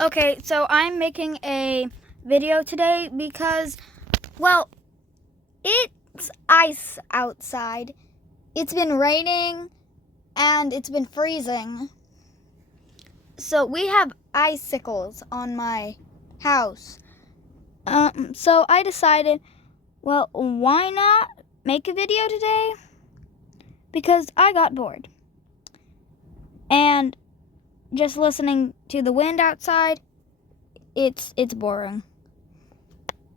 Okay, so I'm making a video today because, well, it's ice outside. It's been raining and it's been freezing. So we have icicles on my house. So I decided, well, why not make a video today? Because I got bored. And just listening to the wind outside, it's boring.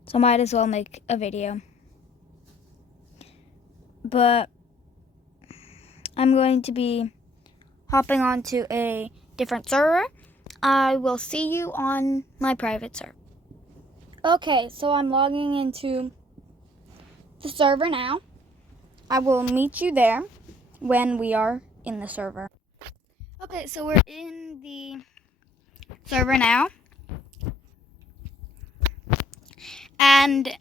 So might as well make a video. But I'm going to be hopping onto a different server. I will see you on my private server. Okay, so I'm logging into the server now. I will meet you there when we are in the server. Okay, so we're in the server now. And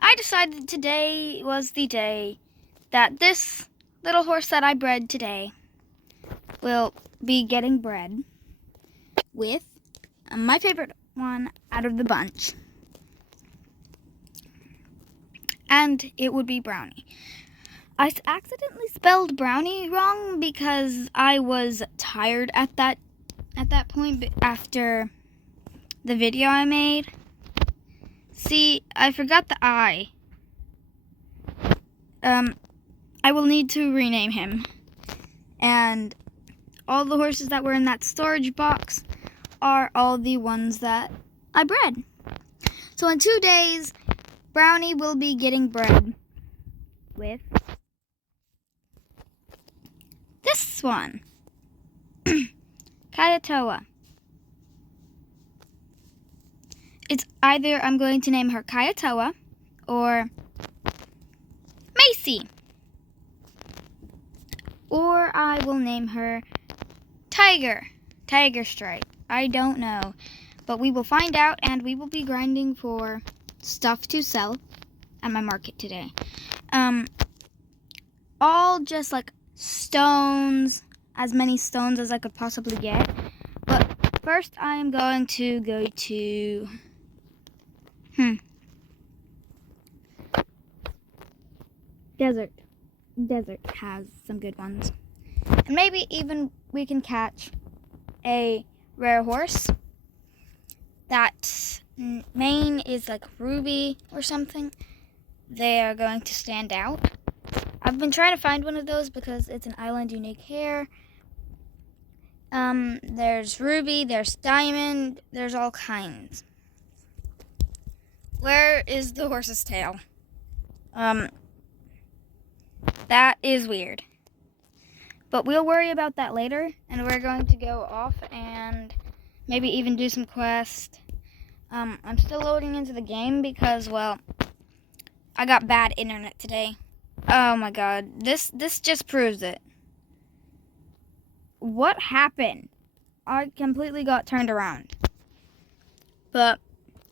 I decided today was the day that this little horse that I bred today will be getting bred with my favorite one out of the bunch. And it would be Brownie. I accidentally spelled Brownie wrong because I was tired at that point after the video I made. See, I forgot the I. I will need to rename him. And all the horses that were in that storage box are all the ones that I bred. So in 2 days, Brownie will be getting bred with this one, Kayatoa. It's either I'm going to name her Kayatoa or Macy. Or I will name her Tiger Stripe. I don't know. But we will find out, and we will be grinding for stuff to sell at my market today. All just like stones, as many stones as I could possibly get. But first I am going to go to Desert has some good ones. And maybe even we can catch a rare horse that mane is like ruby or something. They are going to stand out. I've been trying to find one of those because it's an island unique hair. There's ruby, there's diamond, there's all kinds. Where is the horse's tail? That is weird. But we'll worry about that later, and we're going to go off and maybe even do some quests. I'm still loading into the game because, well, I got bad internet today. Oh my god, this just proves it. What happened? I completely got turned around. But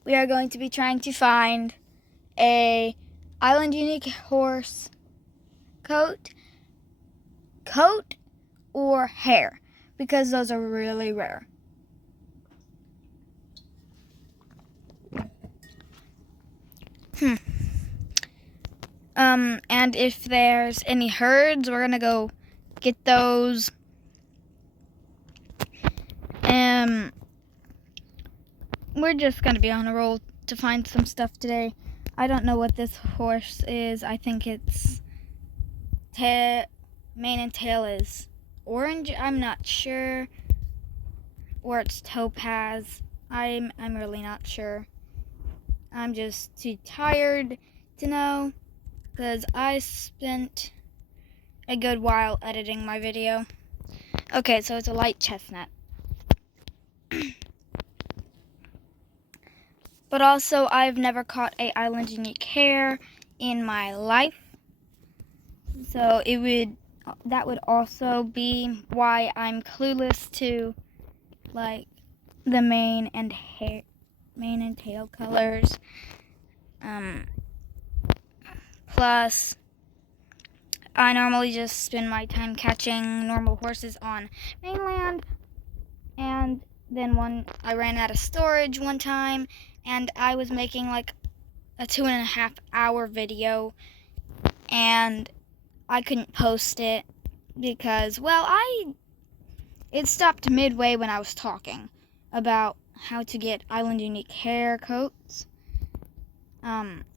we are going to be trying to find a island unique horse coat or hair, because those are really rare. And if there's any herds, we're gonna go get those. We're just gonna be on a roll to find some stuff today. I don't know what this horse is. I think it's mane and tail is orange. I'm not sure. Or it's topaz. I'm really not sure. I'm just too tired to know because I spent a good while editing my video. Okay, so it's a light chestnut. But also, I've never caught a island unique hair in my life. So that would also be why I'm clueless to like the mane and tail colors. Plus, I normally just spend my time catching normal horses on mainland, and then I ran out of storage one time, and I was making like a 2.5 hour video, and I couldn't post it because, well, it stopped midway when I was talking about how to get Island Unique hair coats.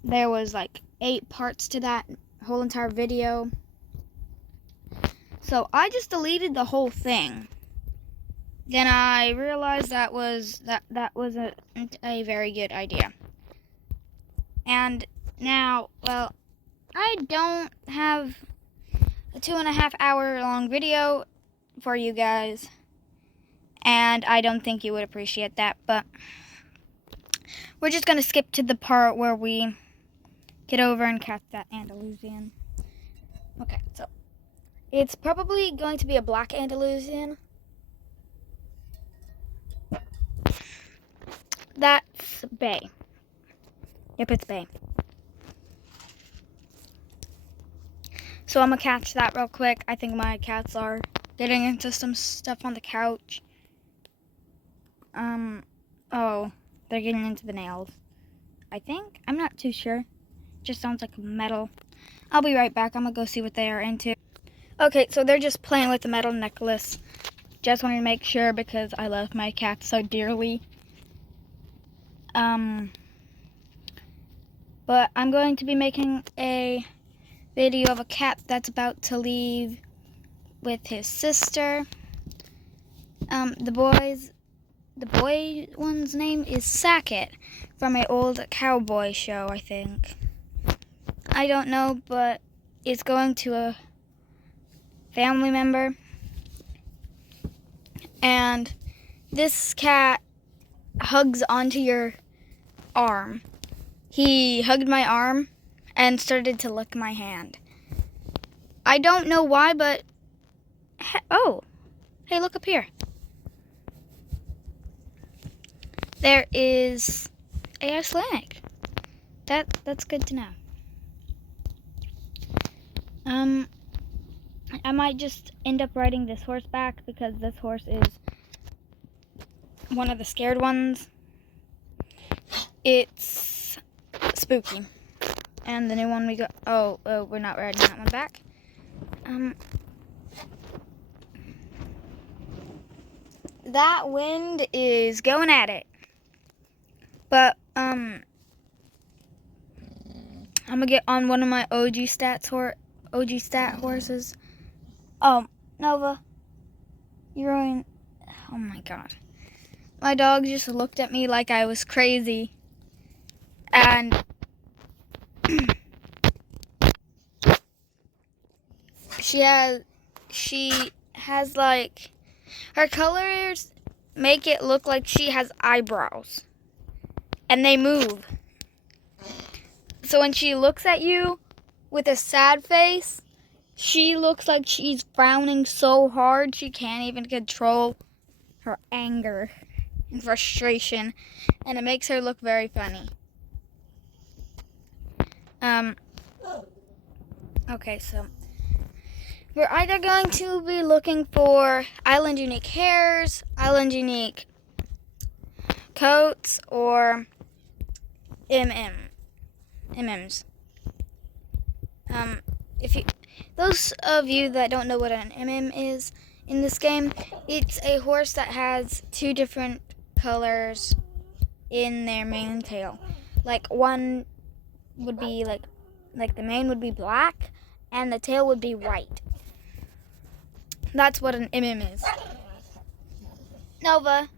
There was like 8 parts to that whole entire video. So I just deleted the whole thing. Then I realized that was a very good idea. And now, well, I don't have a 2.5 hour long video for you guys, and I don't think you would appreciate that, but we're just gonna skip to the part where we get over and catch that Andalusian. Okay, so it's probably going to be a black Andalusian. That's Bay. Yep, it's Bay. So I'm gonna catch that real quick. I think my cats are getting into some stuff on the couch. Oh, they're getting into the nails, I think. I'm not too sure. Just sounds like metal. I'll be right back. I'm gonna go see what they are into. Okay, so they're just playing with the metal necklace. Just wanted to make sure because I love my cats so dearly. But I'm going to be making a video of a cat that's about to leave with his sister. The boy one's name is Sackett from an old cowboy show, I think. I don't know, but it's going to a family member. And this cat hugs onto your arm. He hugged my arm and started to lick my hand. I don't know why, but oh, hey, look up here. There is a Icelandic. That's good to know. I might just end up riding this horse back because this horse is one of the scared ones. It's spooky. And the new one we got, oh, we're not riding that one back. That wind is going at it. But, I'm gonna get on one of my OG stat horses. Oh, Nova, oh my God. My dog just looked at me like I was crazy. And she has like, her colors make it look like she has eyebrows. And they move. So when she looks at you with a sad face, she looks like she's frowning so hard she can't even control her anger and frustration. And it makes her look very funny. Okay, so we're either going to be looking for Island Unique hairs, Island Unique coats, or MMs. Those of you that don't know what an MM is in this game, it's a horse that has 2 different colors in their mane and tail. Like one would be like the mane would be black and the tail would be white. That's what an MM is. Nova.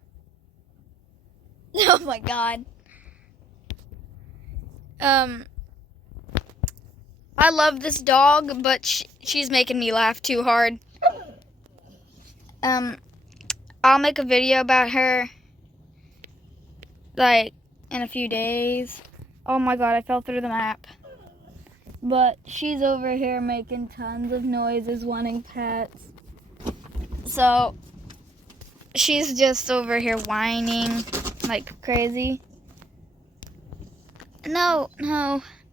Oh my God. I love this dog, but she's making me laugh too hard. I'll make a video about her, like, in a few days. Oh my God, I fell through the map. But she's over here making tons of noises, wanting pets. So, she's just over here whining like crazy. No,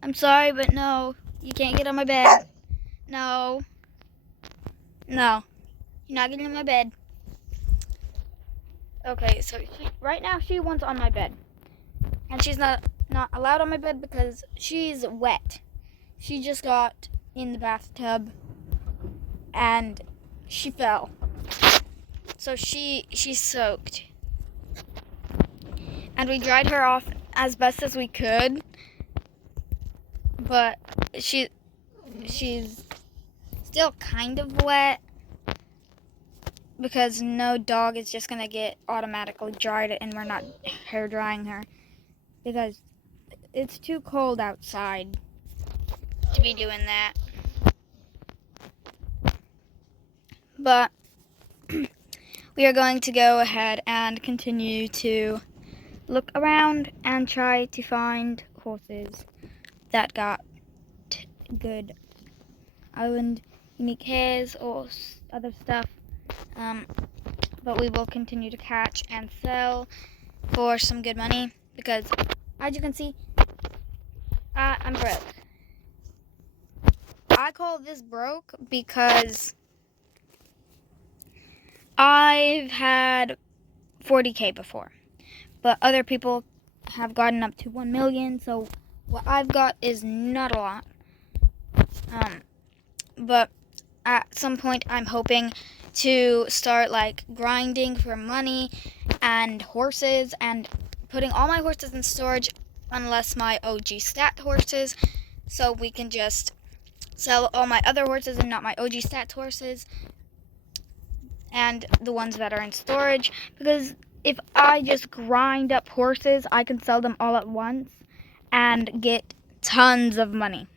I'm sorry, but no. You can't get on my bed. No. You're not getting on my bed. Okay, so right now she wants on my bed. And she's not allowed on my bed because she's wet. She just got in the bathtub and she fell. So she's soaked. And we dried her off as best as we could. But she's still kind of wet because no dog is just gonna get automatically dried and we're not hair drying her because it's too cold outside to be doing that. But we are going to go ahead and continue to look around and try to find horses that got good island unique hairs or other stuff. But we will continue to catch and sell for some good money because, as you can see, I'm broke. I call this broke because I've had 40K before, but other people have gotten up to 1 million, so what I've got is not a lot. But at some point I'm hoping to start like grinding for money and horses and putting all my horses in storage unless my OG stat horses, so we can just sell all my other horses and not my OG stats horses and the ones that are in storage, because if I just grind up horses I can sell them all at once and get tons of money.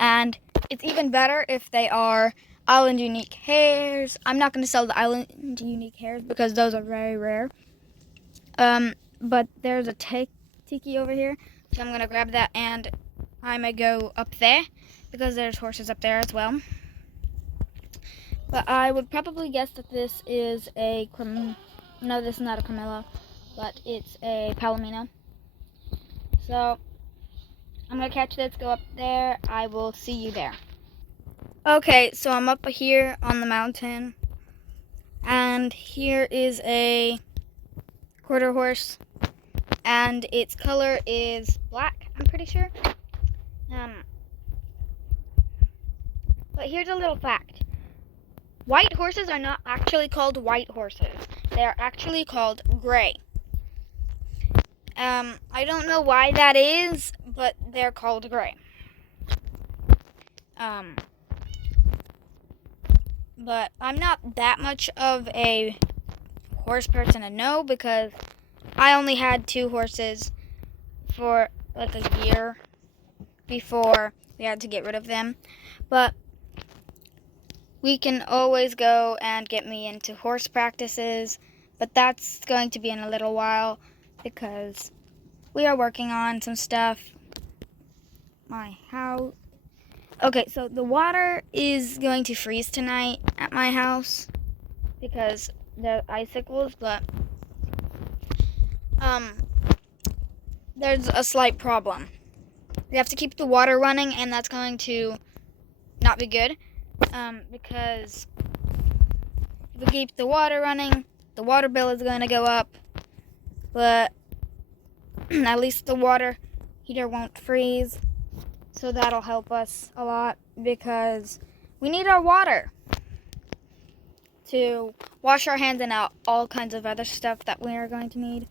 And it's even better if they are island unique hairs. I'm not going to sell the island unique hairs because those are very rare. But there's a tiki over here, so I'm going to grab that and I may go up there because there's horses up there as well. But I would probably guess that this is a no, this is not a Camilla, but it's a Palomino. So I'm going to catch this, go up there. I will see you there. Okay, so I'm up here on the mountain, and here is a quarter horse, and its color is black, I'm pretty sure. But here's a little fact. White horses are not actually called white horses. They are actually called gray. I don't know why that is, but they're called gray. But I'm not that much of a horse person to know because I only had 2 horses for like a year before we had to get rid of them. But we can always go and get me into horse practices, but that's going to be in a little while because we are working on some stuff. My house. Okay, so the water is going to freeze tonight at my house because there are icicles, but there's a slight problem. We have to keep the water running, and that's going to not be good because if we keep the water running, the water bill is going to go up, but at least the water heater won't freeze. So that'll help us a lot because we need our water to wash our hands and all kinds of other stuff that we are going to need.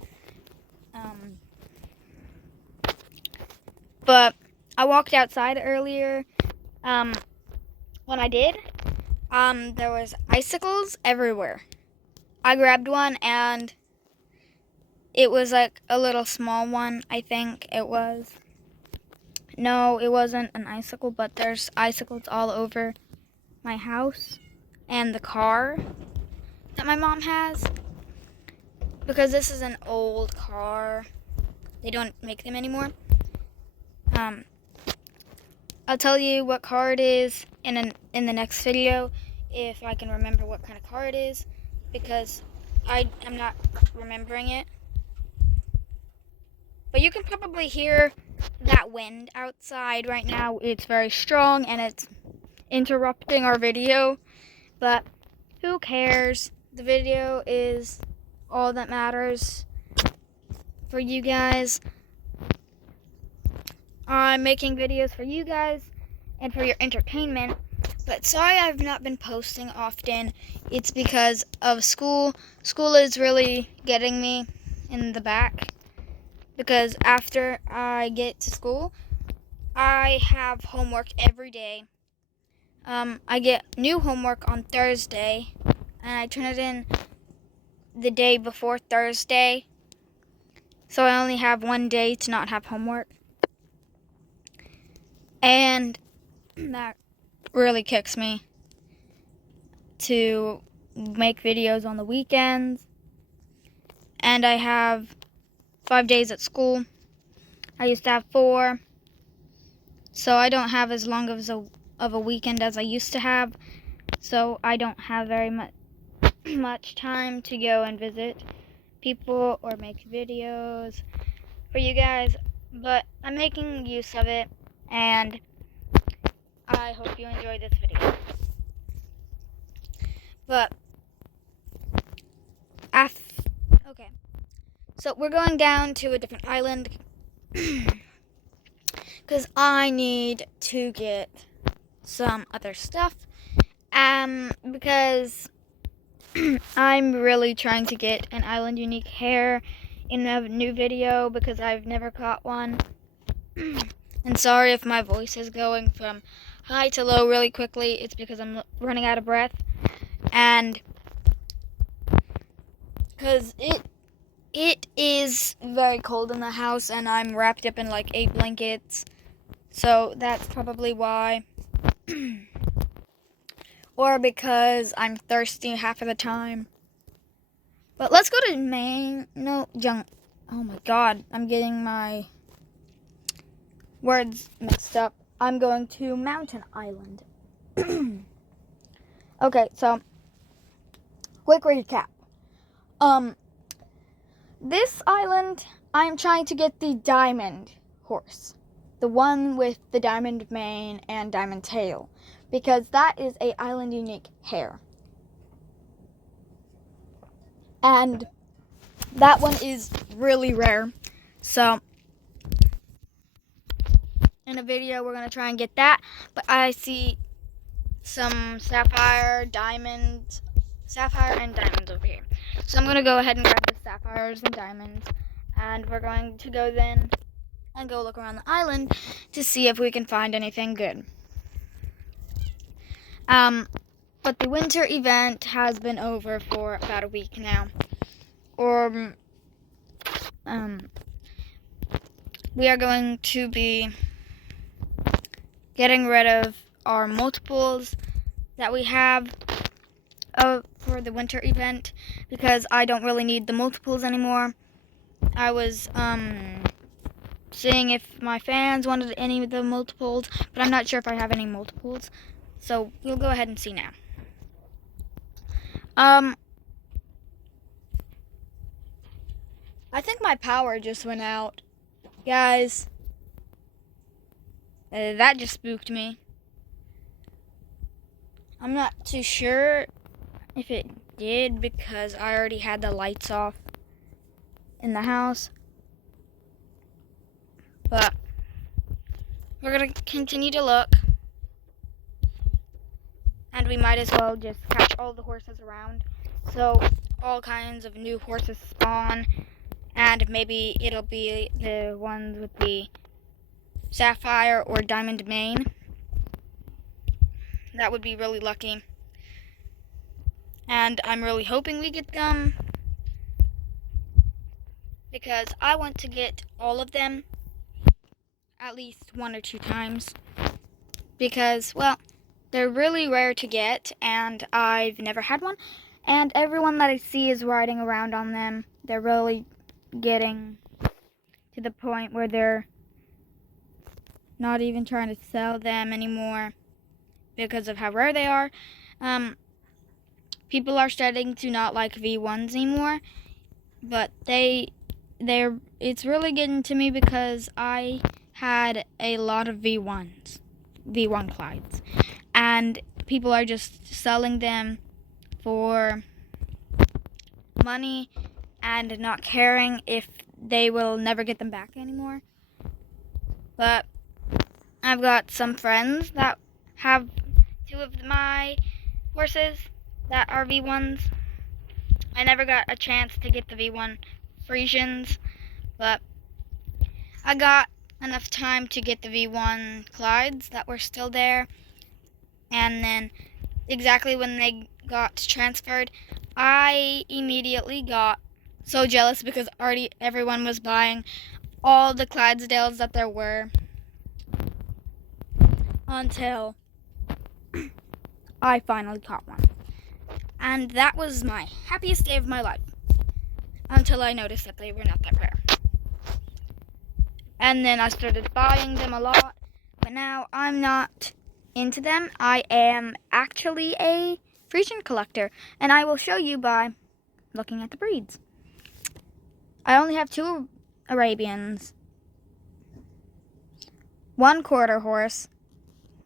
But I walked outside earlier. When I did, there was icicles everywhere. I grabbed one and it was like a little small one, I think it was. No, it wasn't an icicle, but there's icicles all over my house and the car that my mom has. Because this is an old car. They don't make them anymore. I'll tell you what car it is in the next video if I can remember what kind of car it is, because I am not remembering it. But you can probably hear that wind outside right now. It's very strong and it's interrupting our video, but who cares the video is all that matters for you guys. I'm making videos for you guys and for your entertainment. But sorry I've not been posting often. It's because of school. School is really getting me in the back. Because after I get to school, I have homework every day. I get new homework on Thursday, and I turn it in the day before Thursday. So I only have one day to not have homework. And that really kicks me to make videos on the weekends. And I have 5 days at school. I used to have 4. So I don't have as long of a weekend as I used to have. So I don't have very much time to go and visit people or make videos for you guys. But I'm making use of it, and I hope you enjoy this video. But okay, so we're going down to a different island because I need to get some other stuff. Because I'm really trying to get an Island Unique hair in a new video because I've never caught one. And sorry if my voice is going from high to low really quickly. It's because I'm running out of breath. And because it is very cold in the house, and I'm wrapped up in like 8 blankets. So that's probably why. Or because I'm thirsty half of the time. But let's go to Maine. No, oh my god, I'm getting my words mixed up. I'm going to Mountain Island. Okay, so quick recap. This island, I'm trying to get the diamond horse. The one with the diamond mane and diamond tail. Because that is a Island Unique hair. And that one is really rare. So in a video we're going to try and get that. But I see some sapphire and diamonds over here. So I'm going to go ahead and grab the sapphires and diamonds. And we're going to go then and go look around the island to see if we can find anything good. But the winter event has been over for about a week now. We are going to be getting rid of our multiples that we have for the winter event because I don't really need the multiples anymore. I was seeing if my fans wanted any of the multiples, but I'm not sure if I have any multiples. So we'll go ahead and see now. I think my power just went out. Guys, that just spooked me. I'm not too sure if it did because I already had the lights off in the house. But we're going to continue to look. And we might as well just catch all the horses around. So all kinds of new horses spawn. And maybe it'll be the ones with the sapphire or diamond mane. That would be really lucky. And I'm really hoping we get them. Because I want to get all of them at least 1 or 2 times. Because, well, they're really rare to get, and I've never had one. And everyone that I see is riding around on them. They're really getting to the point where they're not even trying to sell them anymore because of how rare they are. People are starting to not like V1s anymore, but it's really getting to me because I had a lot of V1 Clydes, and people are just selling them for money and not caring if they will never get them back anymore. But I've got some friends that have 2 of my horses that are V1s. I never got a chance to get the V1 Frisians, but I got enough time to get the V1 Clydes that were still there. And then exactly when they got transferred, I immediately got so jealous because already everyone was buying all the Clydesdales that there were until I finally caught one. And that was my happiest day of my life until I noticed that they were not that rare. And then I started buying them a lot, but now I'm not into them. I am actually a Frisian collector, and I will show you by looking at the breeds. I only have 2 Arabians, 1 quarter horse,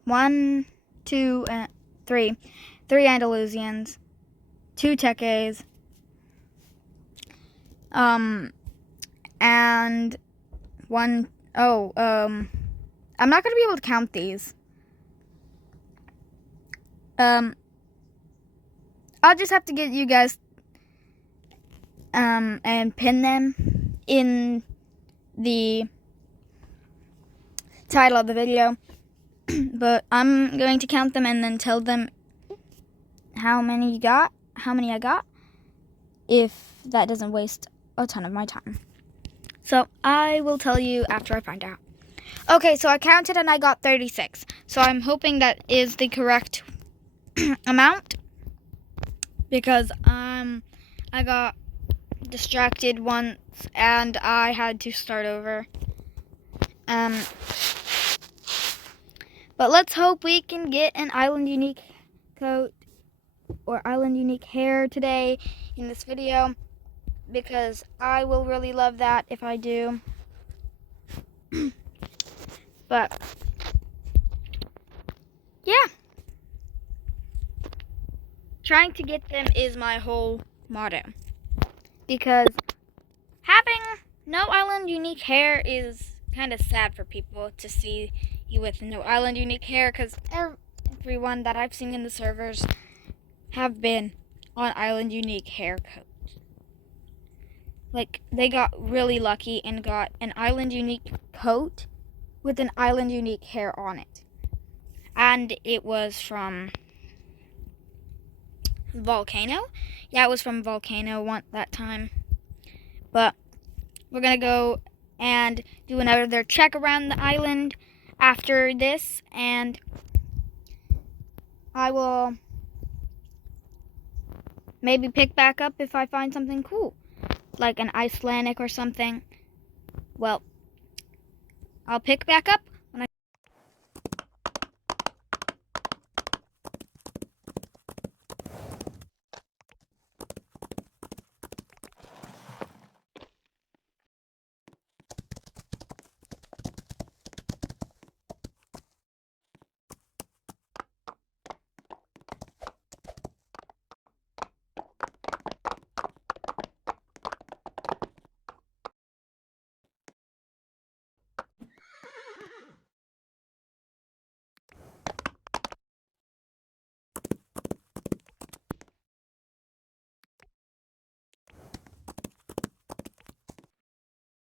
1, 2, and 3 Andalusians, 2 Tekes, and 1, I'm not going to be able to count these. I'll just have to get you guys, and pin them in the title of the video. But I'm going to count them and then tell them how many I got, if that doesn't waste a ton of my time. So I will tell you after I find out. Okay, so I counted and I got 36. So I'm hoping that is the correct amount, because I got distracted once and I had to start over. But let's hope we can get an Island Unique coat or Island Unique hair today in this video, because I will really love that if I do. But yeah, trying to get them is my whole motto, because having no Island Unique hair is kind of sad for people to see you with no Island Unique hair, because everyone that I've seen in the servers have been on Island Unique hair coats. Like, they got really lucky and got an Island Unique coat with an Island Unique hair on it. And it was from Volcano. Yeah, it was from Volcano that time. But we're going to go and do another check around the island after this, and I will maybe pick back up if I find something cool, like an Icelandic or something. Well, I'll pick back up when I...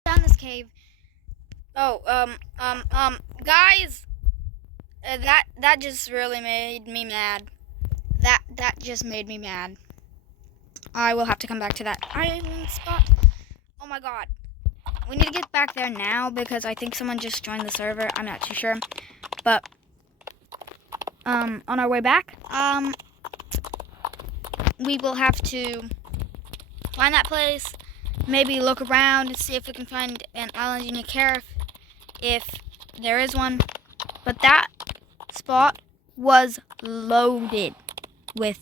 down this cave. Oh, guys, that just really made me mad. That just made me mad. I will have to come back to that island spot. Oh my god. We need to get back there now because I think someone just joined the server. I'm not too sure. But on our way back, we will have to find that place, maybe look around and see if we can find an Island Unique hair, if there is one. But that spot was loaded with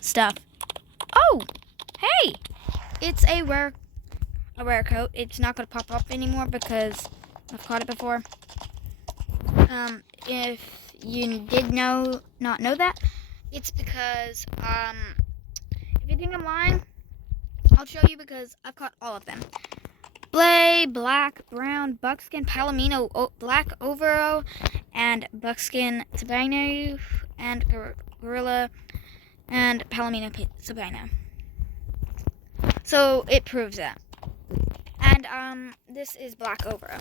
stuff. Oh, hey, it's a rare coat. It's not going to pop up anymore because I've caught it before. If you did not know that, it's because if you think I'm lying, I'll show you because I've caught all of them. Blay, black, brown, buckskin, palomino, black overo, and buckskin sabino, and gorilla, and palomino sabino. So it proves that. And this is black overo.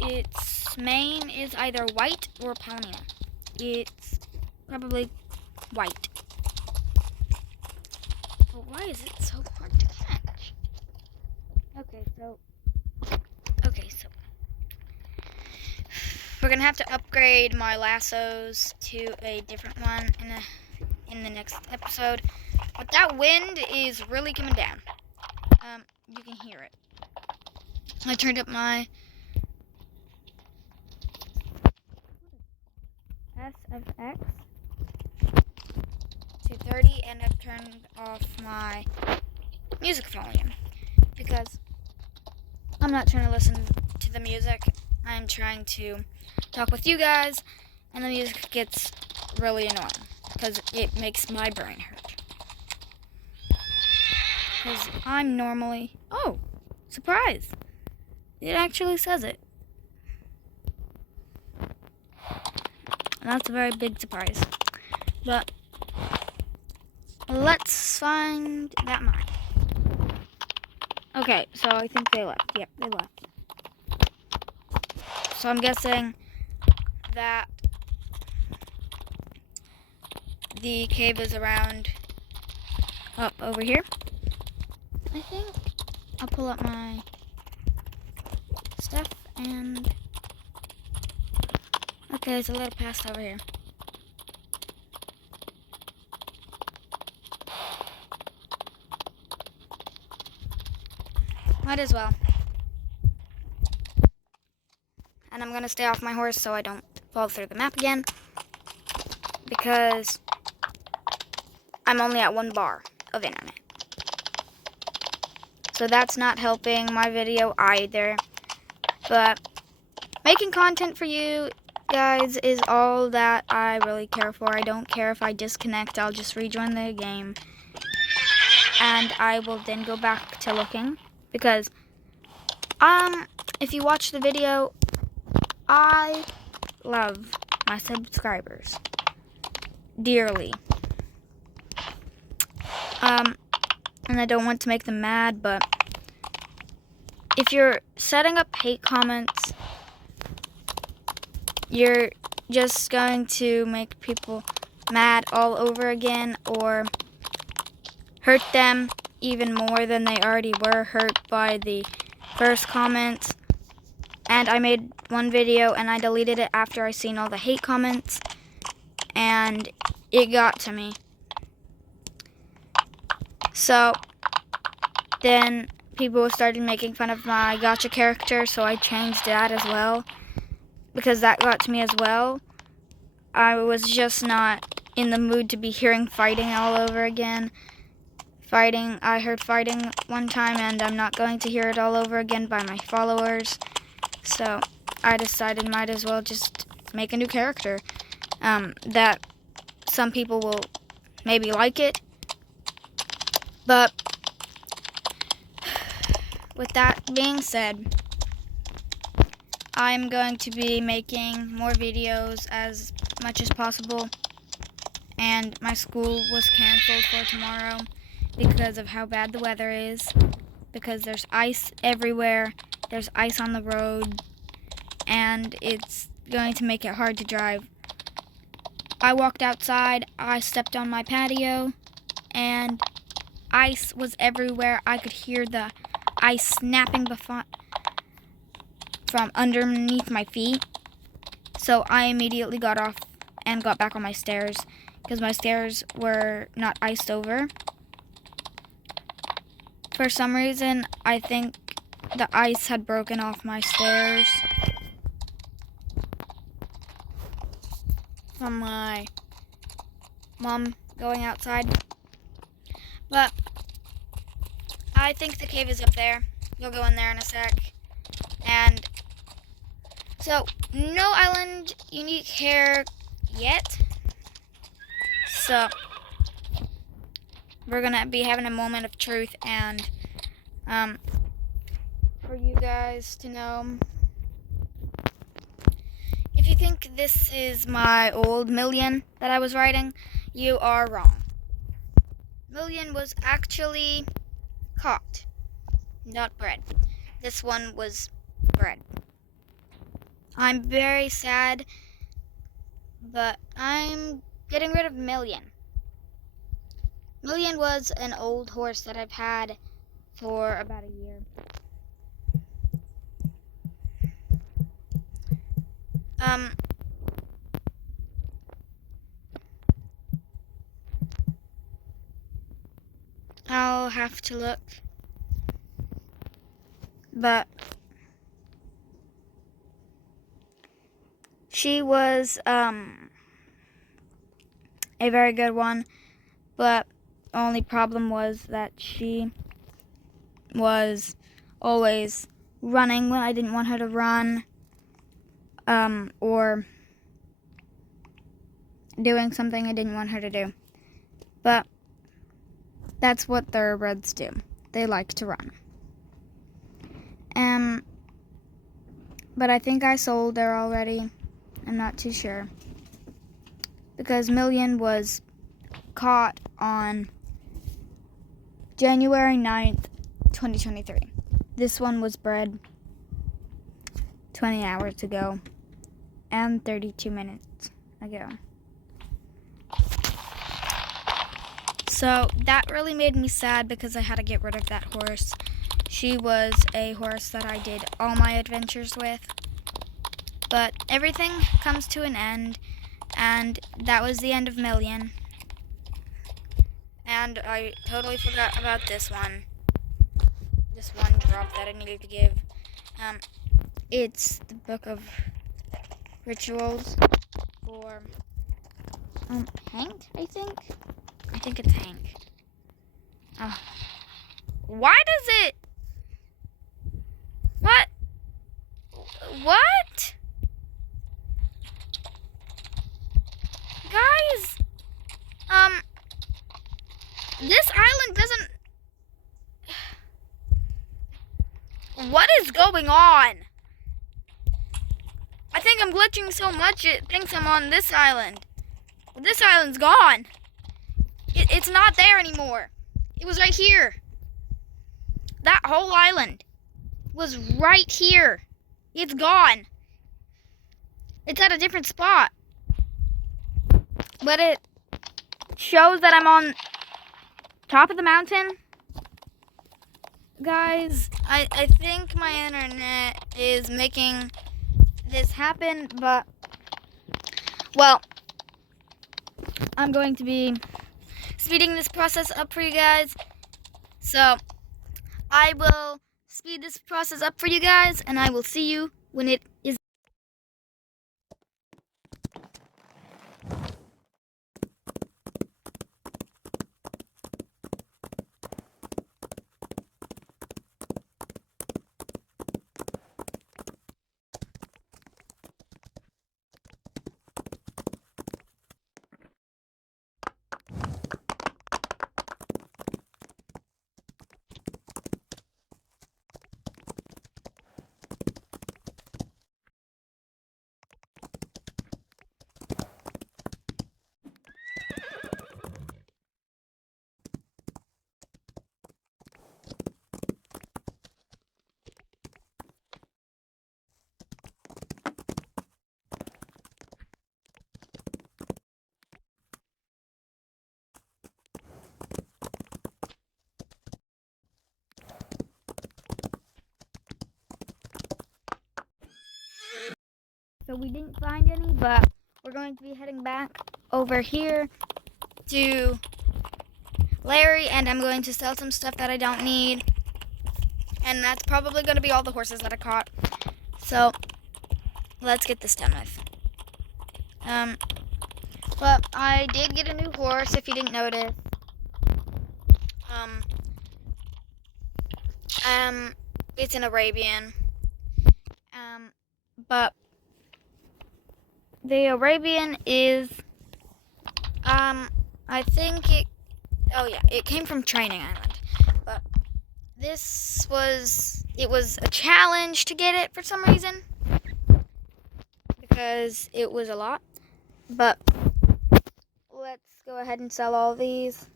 Its mane is either white or palomino. It's probably white. But why is it so hard to catch? Okay, so we're gonna have to upgrade my lassos to a different one in the next episode. But that wind is really coming down. You can hear it. I turned up my SFX to 30, and I've turned off my music volume because I'm not trying to listen to the music. I'm trying to talk with you guys, and the music gets really annoying because it makes my brain hurt. Because I'm normally... Oh, surprise! It actually says it. And that's a very big surprise. But let's find that mine. Okay, so I think they left. Yep, they left. So I'm guessing that the cave is around up over here. I think I'll pull up my stuff and... Okay, it's a little past over here. Might as well. And I'm gonna stay off my horse so I don't fall through the map again, because I'm only at 1 bar of internet. So that's not helping my video either. But making content for you guys is all that I really care for. I don't care if I disconnect. I'll just rejoin the game. And I will then go back to looking. Because, if you watch the video, I love my subscribers dearly. And I don't want to make them mad, but if you're setting up hate comments, you're just going to make people mad all over again, or hurt them even more than they already were hurt by the first comments. And I made one video and I deleted it after I seen all the hate comments, and it got to me. So then people started making fun of my gacha character, so I changed that as well, because that got to me as well. I was just not in the mood to be hearing fighting all over again. I heard fighting one time, and I'm not going to hear it all over again by my followers. So I decided might as well just make a new character. That some people will maybe like it. But with that being said, I'm going to be making more videos as much as possible. And my school was canceled for tomorrow because of how bad the weather is. Because there's ice everywhere. There's ice on the road. And it's going to make it hard to drive. I walked outside. I stepped on my patio. And ice was everywhere. I could hear the ice snapping from underneath my feet. So I immediately got off and got back on my stairs, because my stairs were not iced over. For some reason, I think the ice had broken off my stairs from my mom going outside. But I think the cave is up there. You'll go in there in a sec. And so, no island unique hair yet. So, we're gonna be having a moment of truth, and for you guys to know, if you think this is my old Million that I was writing, you are wrong. Million was actually caught, not bred. This one was bred. I'm very sad, but I'm getting rid of Million. Million was an old horse that I've had for about a year. I'll have to look, but she was a very good one, but the only problem was that she was always running when I didn't want her to run, or doing something I didn't want her to do. But that's what thoroughbreds do. They like to run. But I think I sold her already. I'm not too sure. Because Million was caught on January 9th, 2023. This one was bred 20 hours ago and 32 minutes ago. So that really made me sad because I had to get rid of that horse. She was a horse that I did all my adventures with. But everything comes to an end, and that was the end of Million. And I totally forgot about this one. This one drop that I needed to give. It's the Book of Rituals for Hank, I think. I think it's Hank. Why does it? What? What? Guys, this island doesn't. What is going on? I think I'm glitching so much it thinks I'm on this island. This island's gone. It's not there anymore. It was right here. That whole island was right here. It's gone. It's at a different spot. But it shows that I'm on top of the mountain. Guys, I think my internet is making this happen, but, well, I'm going to be speeding this process up for you guys. So I will speed this process up for you guys, and I will see you when it is. So we didn't find any, but we're going to be heading back over here to Larry, and I'm going to sell some stuff that I don't need. And that's probably going to be all the horses that I caught. So let's get this done with. But I did get a new horse, if you didn't notice. It's an Arabian. But the Arabian is, I think Oh yeah, it came from Training Island. But it was a challenge to get it for some reason. Because it was a lot. But let's go ahead and sell all these.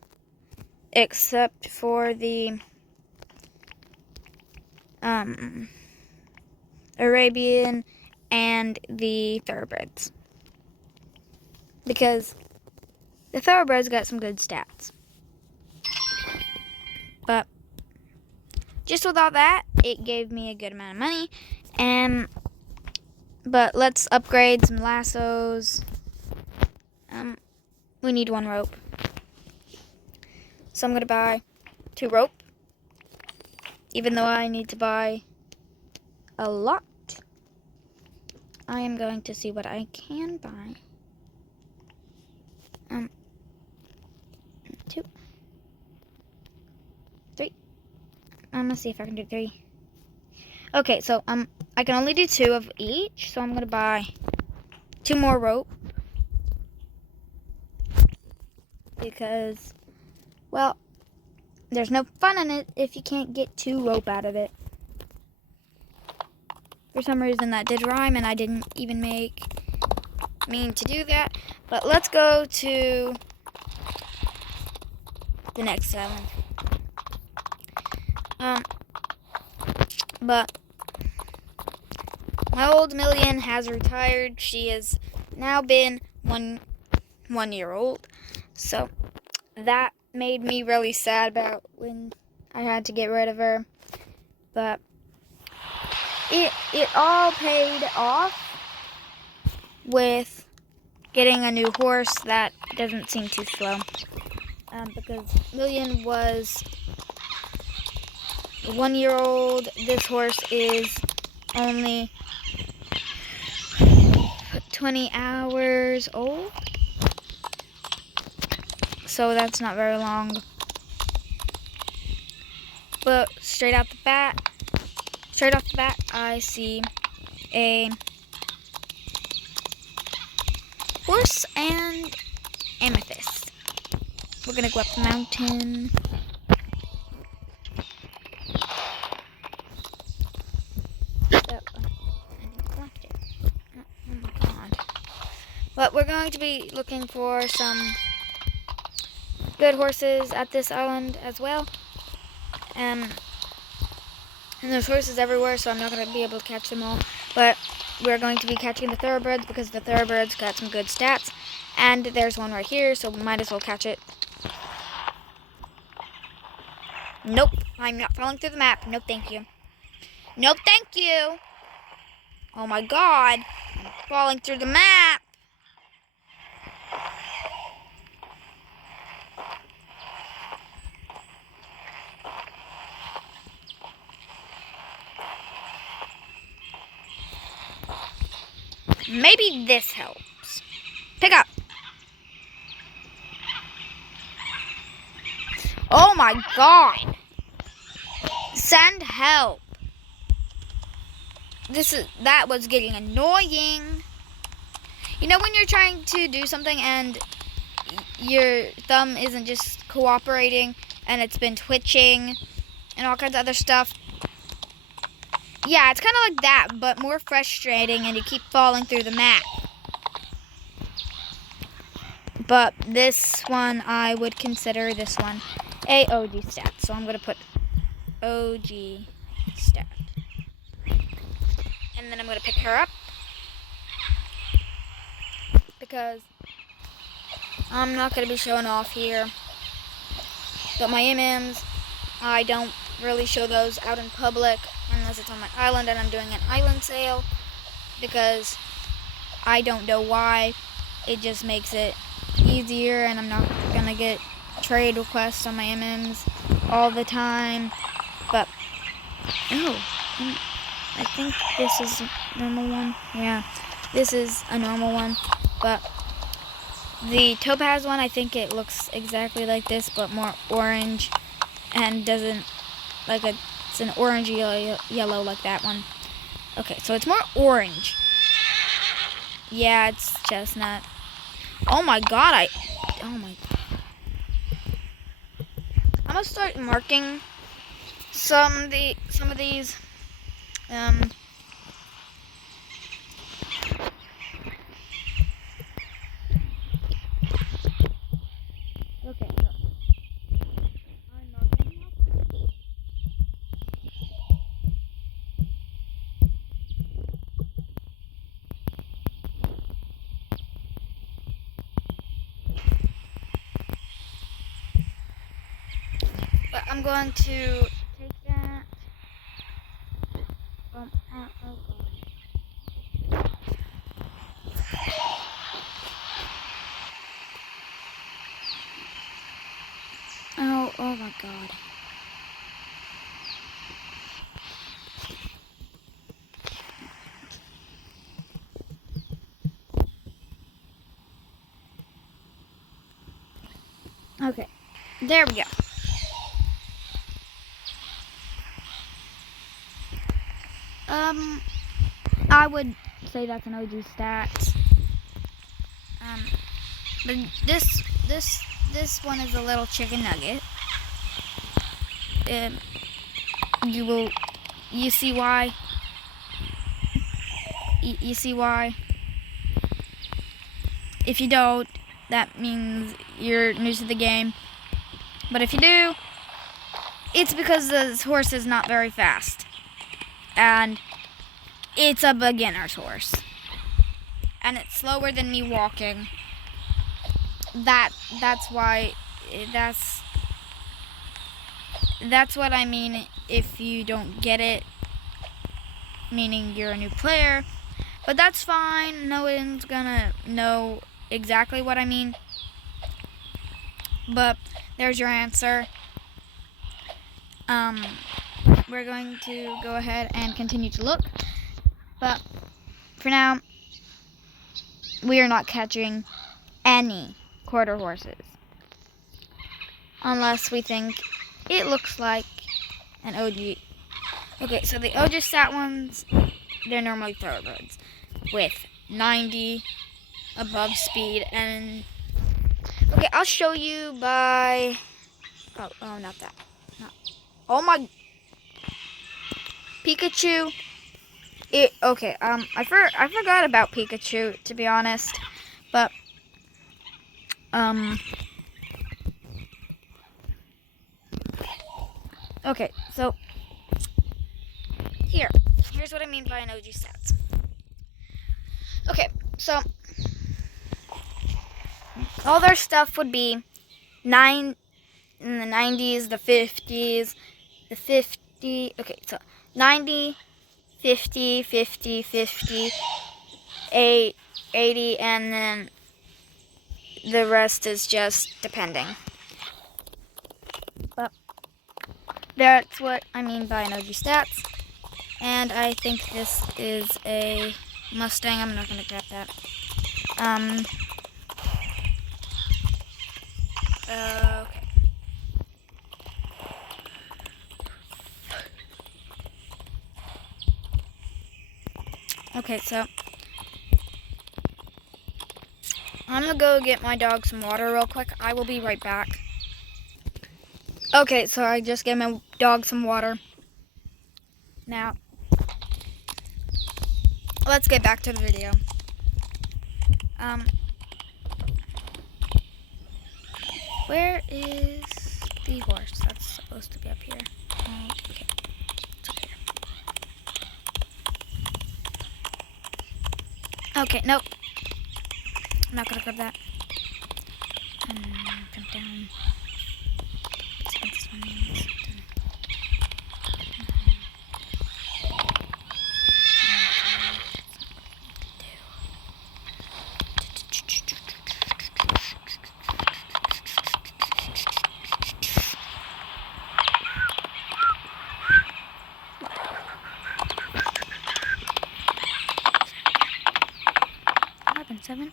Except for the Arabian and the Thoroughbreds. Because the Thoroughbreds got some good stats. But just with all that, it gave me a good amount of money. But let's upgrade some lassos. We need 1 rope. So I'm going to buy 2 rope. Even though I need to buy a lot. I am going to see what I can buy. 2, 3. I'm going to see if I can do 3. Okay, so I can only do 2 of each, so I'm going to buy 2 more rope. Because, well, there's no fun in it if you can't get 2 rope out of it. For some reason that did rhyme and I didn't even mean to do that. But let's go to the next island. But my old Million has retired. She has now been 1 year old. So that made me really sad about when I had to get rid of her. But it all paid off with getting a new horse that doesn't seem too slow. Because Million was a 1 year old. This horse is only 20 hours old. So that's not very long. But straight off the bat, I see a horse and amethyst. We're gonna go up the mountain. Oh my god. But we're going to be looking for some good horses at this island as well. And there's horses everywhere, so I'm not going to be able to catch them all. But we're going to be catching the Thoroughbreds because the Thoroughbreds got some good stats. And there's one right here, so we might as well catch it. Nope, I'm not falling through the map. No, thank you. No, thank you. Oh my god, I'm falling through the map. Maybe this helps. Pick up. Oh my god. Send help. That was getting annoying. You know when you're trying to do something and your thumb isn't just cooperating and it's been twitching and all kinds of other stuff? Yeah, it's kind of like that, but more frustrating, and you keep falling through the map. But this one, I would consider this one a OG stat. So I'm going to put OG stat. And then I'm going to pick her up. Because I'm not going to be showing off here. But my MMs, I don't really show those out in public unless it's on my island and I'm doing an island sale, because I don't know why. It just makes it easier, and I'm not gonna get trade requests on my MMs all the time. But I think this is a normal one. Yeah, this is a normal one. But the topaz one, I think it looks exactly like this, but more orange, and doesn't like it's an orange yellow like that one. Okay, so it's more orange. Yeah, it's chestnut. Oh my god, oh my god. I'm gonna start marking some of these. Okay. I'm marking. But I'm going to take that. Oh God. Oh my God. Okay, there we go. I would say that's an OG stats. But this one is a little chicken nugget. You see why? You see why? If you don't, that means you're new to the game. But if you do, it's because this horse is not very fast. And it's a beginner's horse. And it's slower than me walking. That's why, that's what I mean if you don't get it, meaning you're a new player. But that's fine, no one's gonna know exactly what I mean. But there's your answer. We're going to go ahead and continue to look. But for now, we are not catching any quarter horses. Unless we think it looks like an OG. Okay, so the OG stat ones, they're normally thoroughbreds with 90 above speed. And okay, I'll show you by not that. No. Oh my Pikachu. Okay, I forgot about Pikachu, to be honest. But okay, so here's what I mean by an OG stats. Okay, so all their stuff would be 9 in the 90s, the 50s, the 50. Okay, so 90, 50, 50, 50, 80, and then the rest is just depending. But that's what I mean by an OG stats. And I think this is a Mustang. I'm not going to grab that. Okay. Okay, so I'm gonna go get my dog some water real quick. I will be right back. Okay, so I just gave my dog some water. Now, let's get back to the video. Where is the horse? That's supposed to be up here. Okay, it's up here. Okay, nope. I'm not gonna grab that. Come down. This one.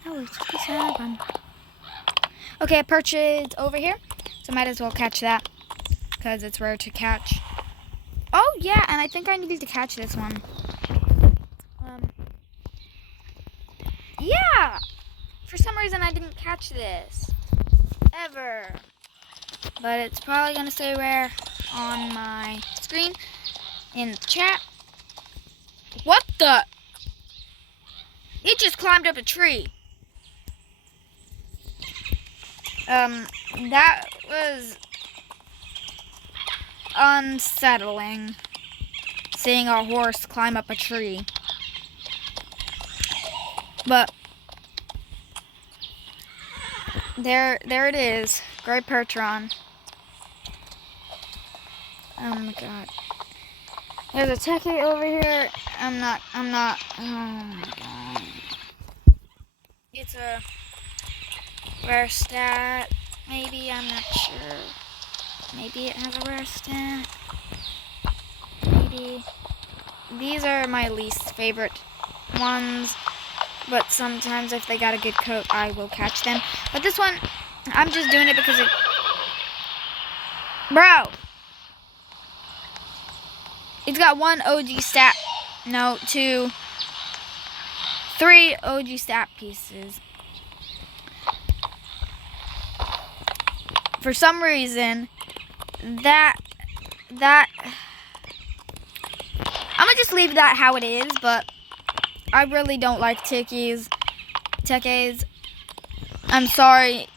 Oh, it's 57. Okay, a perch is over here, so might as well catch that because it's rare to catch. Oh yeah, and I think I needed to catch this one. Yeah, for some reason I didn't catch this ever. but it's probably gonna say rare on my screen in the chat. What the? It just climbed up a tree. That was unsettling, seeing a horse climb up a tree. But there it is, Great Percheron. Oh my god. There's a techie over here. I'm not, oh my god. It's a rare stat, maybe, I'm not sure. Maybe it has a rare stat. Maybe. These are my least favorite ones, but sometimes if they got a good coat, I will catch them. But this one, I'm just doing it because it... Bro! It's got 1 OG stat. No, 2, 3 OG stat pieces. For some reason, that I'm gonna just leave that how it is, but I really don't like techies. I'm sorry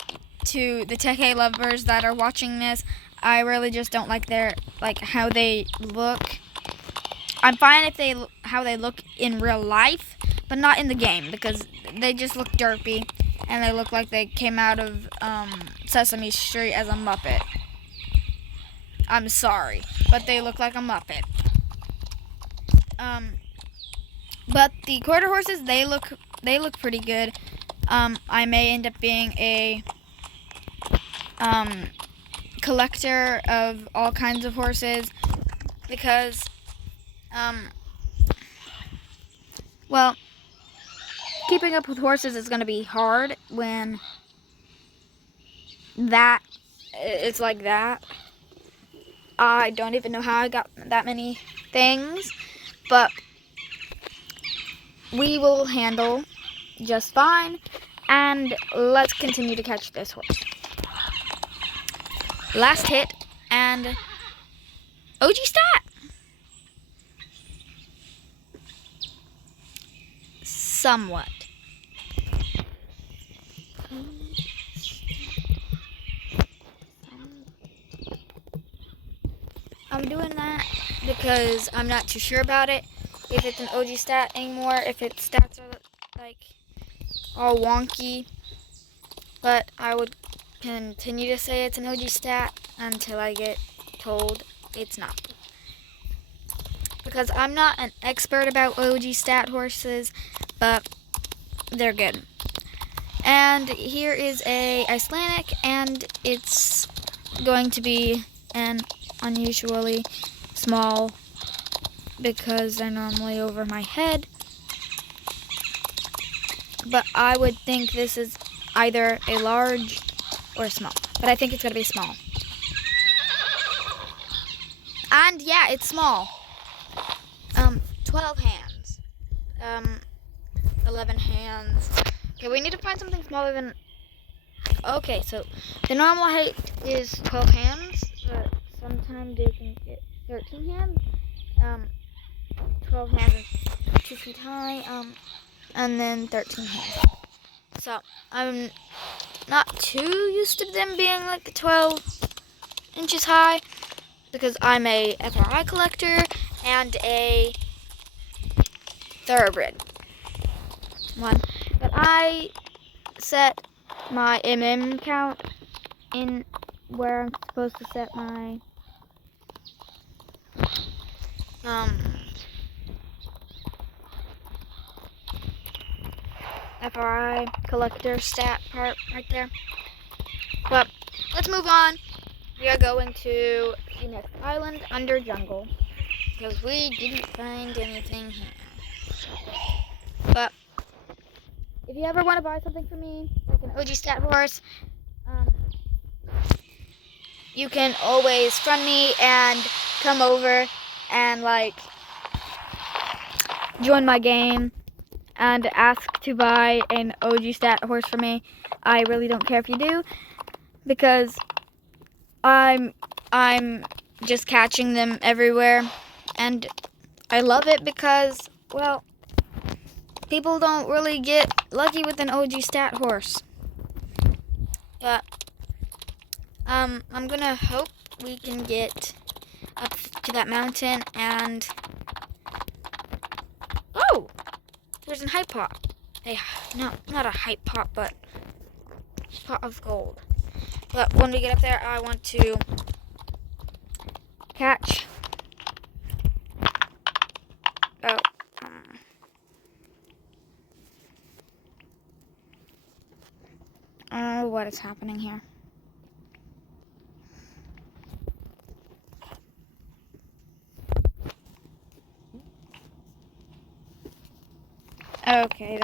to the Teke lovers that are watching this. I really just don't like their, how they look. I'm fine if how they look in real life, but not in the game, because they just look derpy and they look like they came out of Sesame Street as a Muppet. I'm sorry, but they look like a Muppet. But the quarter horses, they look pretty good. I may end up being a collector of all kinds of horses because, well, keeping up with horses is going to be hard when it's like that. I don't even know how I got that many things, but we will handle just fine. And let's continue to catch this horse. Last hit and OG stat. Somewhat. I'm doing that because I'm not too sure about it. If it's an OG stat anymore, if its stats are all wonky. But I would continue to say it's an OG stat until I get told it's not. Because I'm not an expert about OG stat horses, but they're good. And here is a Icelandic, and it's going to be an unusually small because they're normally over my head. But I would think this is either a large or a small. But I think it's going to be small. And yeah, it's small. 12 hands. 11 hands. Okay, we need to find something smaller than... Okay, so the normal height is 12 hands, but sometimes you can get 13 hands. 12 hands is 2 feet high, and then 13 hands. So, I'm not too used to them being like 12 inches high, because I'm a FRI collector and a thoroughbred one. But I set my count in where I'm supposed to set my FRI collector stat part right there. But let's move on. We are going to the next island under jungle because we didn't find anything here. But if you ever want to buy something from me, like an OG stat horse, you can always friend me and come over and join my game and ask to buy an OG stat horse for me. I really don't care if you do, because I'm just catching them everywhere, and I love it because, well, people don't really get lucky with an OG stat horse. But I'm gonna hope we can get up to that mountain and oh, there's a hype pot. No, not a hype pot, but pot of gold. But when we get up there, I want to catch. Oh, what is happening here? Okay,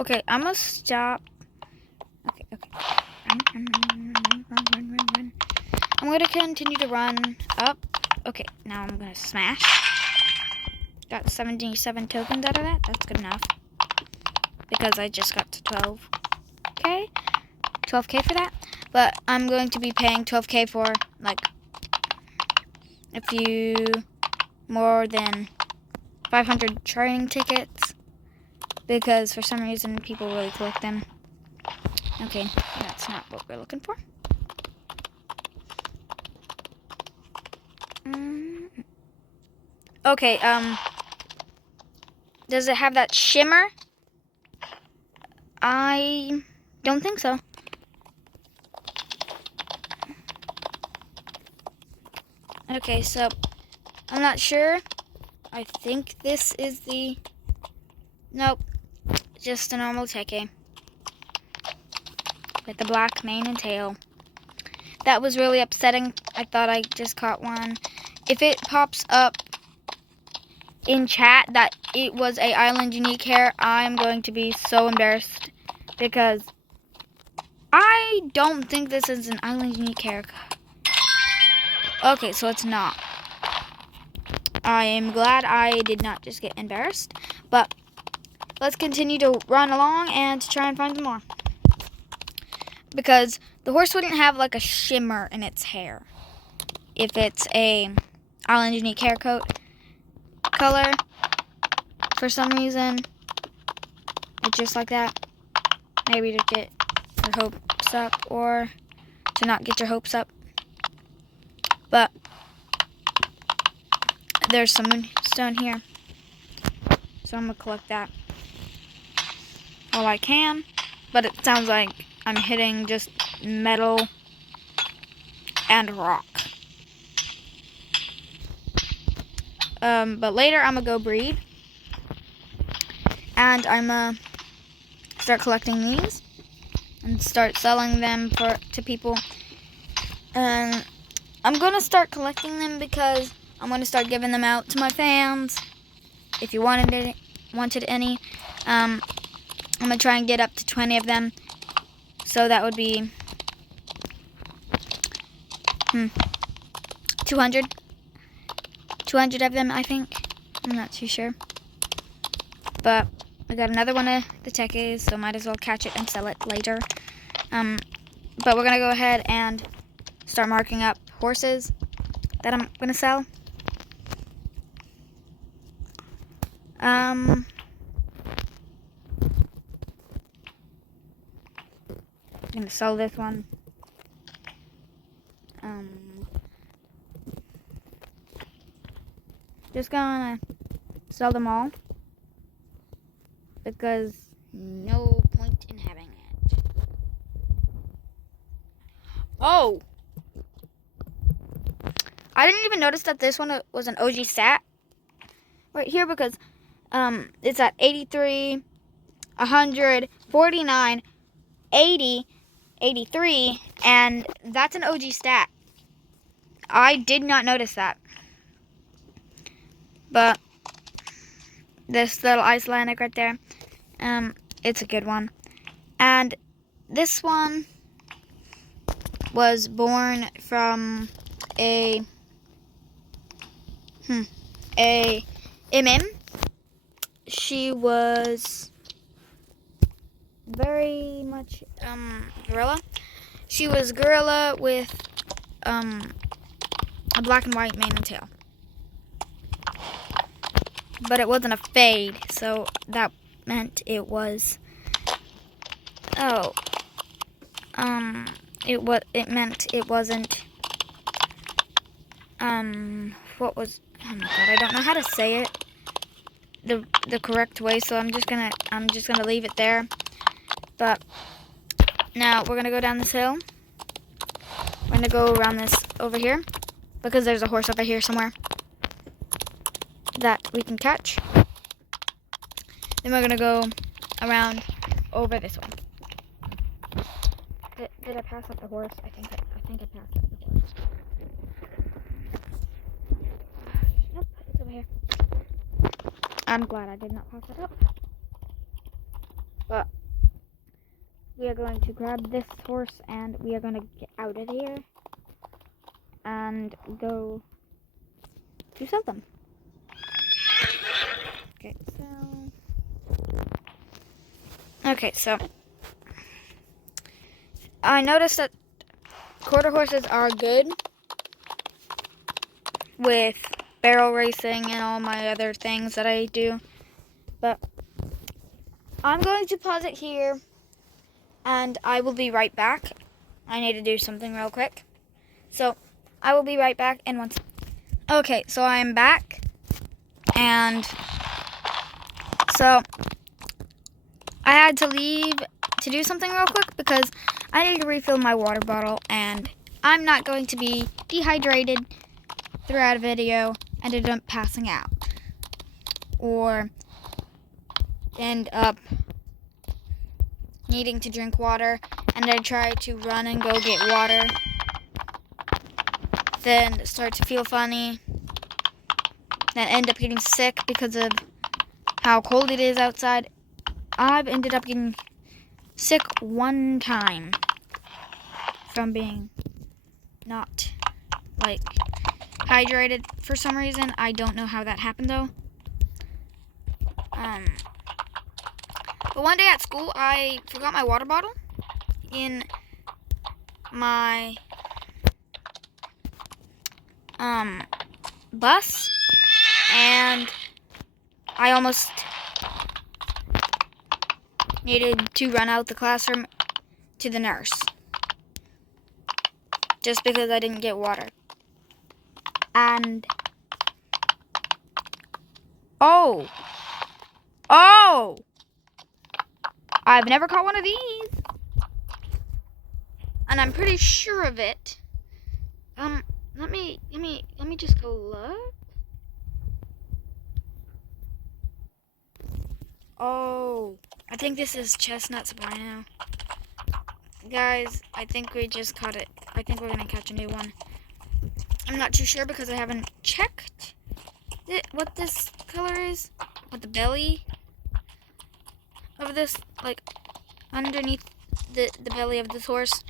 Okay, I'm gonna stop. Okay. Run. I'm gonna continue to run up. Okay, now I'm gonna smash. Got 77 tokens out of that. That's good enough. Because I just got to 12K. 12K for that. But I'm going to be paying 12K for, like, a few more than 500 training tickets. Because for some reason people really collect them. Okay, that's not what we're looking for. Okay, does it have that shimmer? I don't think so. Okay, so I'm not sure. I think this is the... Nope, just a normal Teke with the black mane and tail. That was really upsetting. I thought I just caught one. If it pops up in chat that it was a Island Unique hair, I'm going to be so embarrassed because I don't think this is an Island Unique hair. Okay, so it's not. I am glad I did not just get embarrassed, but let's continue to run along and try and find some more. Because the horse wouldn't have like a shimmer in its hair if it's a Island Unique hair coat color. For some reason, it's just like that. Maybe to get your hopes up or to not get your hopes up. But there's some moonstone here, so I'm gonna collect that all I can. But it sounds like I'm hitting just metal and rock. But later I'm gonna go breed, and I'm gonna start collecting these and start selling them to people. And I'm gonna start collecting them because I'm gonna start giving them out to my fans. If you wanted any, I'm gonna try and get up to 20 of them. So that would be 200 of them, I think. I'm not too sure. But I got another one of the Tekes, so might as well catch it and sell it later. But we're gonna go ahead and start marking up horses that I'm gonna sell. I'm gonna sell this one. Just gonna sell them all because no point in having it. Oh! I didn't even notice that this one was an OG stat right here because it's at 83, 100, 49, 80, 83, and that's an OG stat. I did not notice that. But this little Icelandic right there, it's a good one. And this one was born from a MM. She was very much gorilla. She was gorilla with a black and white mane and tail. But it wasn't a fade, so that meant it was it meant it wasn't what was, oh my god, I don't know how to say it the correct way, so I'm just gonna leave it there. But now we're gonna go down this hill. We're gonna go around this over here because there's a horse over here somewhere that we can catch. Then we're gonna go around over this one. Did I pass up the horse? I think I passed up the horse. Nope, it's over here. I'm glad I did not pass it up. But we are going to grab this horse and we are going to get out of here and go do something. Okay, so I noticed that quarter horses are good with barrel racing and all my other things that I do, but I'm going to pause it here and I will be right back. I need to do something real quick, so I will be right back in one second. Okay, so I am back, and so I had to leave to do something real quick because I need to refill my water bottle, and I'm not going to be dehydrated throughout a video and end up passing out or end up needing to drink water and I try to run and go get water, then start to feel funny, then end up getting sick because of how cold it is outside. I've ended up getting sick one time from being not hydrated for some reason. I don't know how that happened though. But one day at school I forgot my water bottle in my bus, and I almost needed to run out the classroom to the nurse just because I didn't get water. And oh, I've never caught one of these, and I'm pretty sure of it. Let me just go look. Oh, I think this is chestnut albino. Guys, I think we just caught it. I think we're gonna catch a new one. I'm not too sure because I haven't checked what this color is. What the belly of this, like underneath the belly of this horse,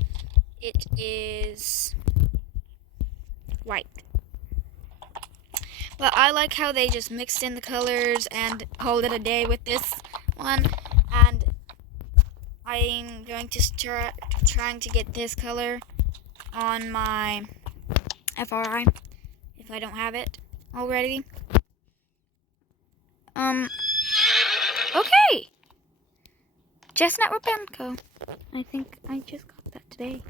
it is white. But I like how they just mixed in the colors and called it a day with this one. And I'm going to trying to get this color on my FRI if I don't have it already. Okay. Chestnut Rapunzel. I think I just got that today.